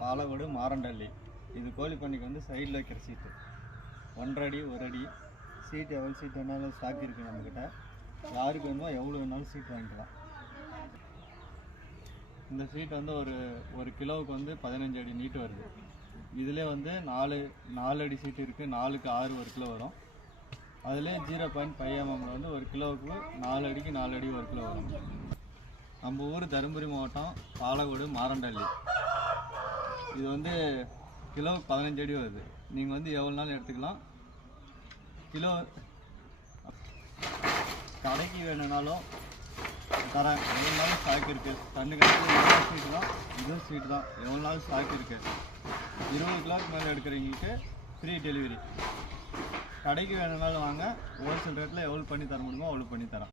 பாலக்கோடு மாரண்டள்ளி. இது கோழி பண்ணைக்கு வந்து சைடில் வைக்கிற சீட்டு. 1.5 அடி 1 அடி சீட். எவ்வளோ சீட் வேணாலும் ஸ்டாக் இருக்குது நம்மக்கிட்ட. யாருக்கு வேணுமோ எவ்வளோ வேணாலும் சீட் வாங்கிக்கலாம். இந்த சீட் வந்து ஒரு கிலோவுக்கு வந்து 15 அடி நீட்டு வருது. இதிலே வந்து 4 அடி சீட்டு இருக்குது. 4க்கு 6 1 கிலோ வரும். அதில் 0.5 mm வந்து ஒரு கிலோவுக்கு 4 அடிக்கு 4 அடி 1 கிலோ வரும். நம்ம ஊர் தருமபுரி மாவட்டம் பாலக்கோடு மாரண்டள்ளி. இது வந்து கிலோவுக்கு 15 அடி வருது. நீங்கள் வந்து எவ்வளோ நாள் எடுத்துக்கலாம். கிலோ கடைக்கு வேணும்னாலும் தரேன். எவ்வளோ நாள் ஸ்டாக் இருக்குது. தண்ணுக்கு சீட்டு தான், இதுவும் சீட்டு தான். எவ்வளோ நாள் ஸ்டாக் இருக்குது. 20 கிலோவுக்கு மேலே எடுக்கிறவங்களுக்கு ஃப்ரீ டெலிவரி. கடைக்கு வேணும்னாலும் வாங்க. ஹோல்சேல் ரேட்டில் எவ்வளோ பண்ணி தர முடியுமோ அவ்வளோ பண்ணி தரேன்.